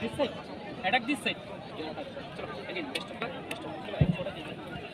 This side. Attack this side. Chalo, again, best of luck. Best of luck. Chalo.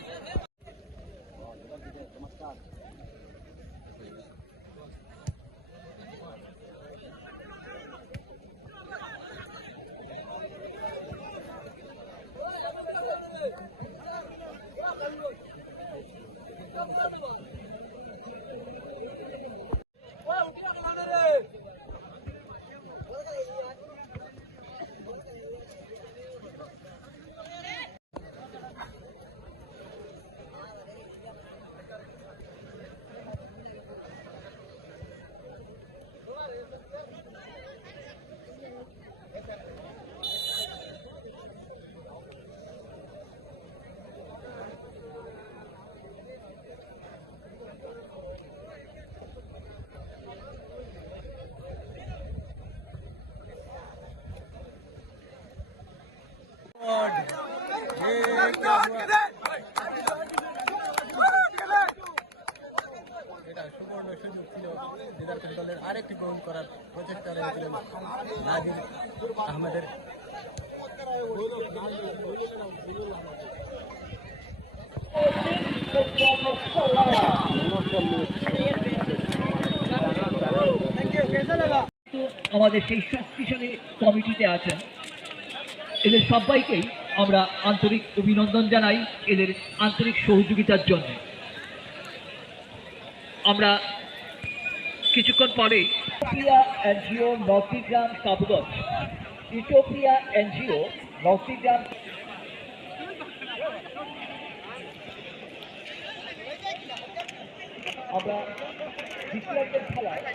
Come on, come on. দলের আরেকটি গোল করার প্রচেষ্টা রয়েছিলেন নাজির আহমেদের। আমাদের সেই শক্তিশালী কমিটিতে আছেন। এদের সবাইকেই আমরা আন্তরিক অভিনন্দন জানাই এদের আন্তরিক সহযোগিতার জন্য। আমরা কিছুক্ষণ পরে ইটোপিয়া এনজিও নসিগ্রাম সাবগঞ্জ ইটোপিয়া এনজিও নসিগ্রাম আমরা খেলায়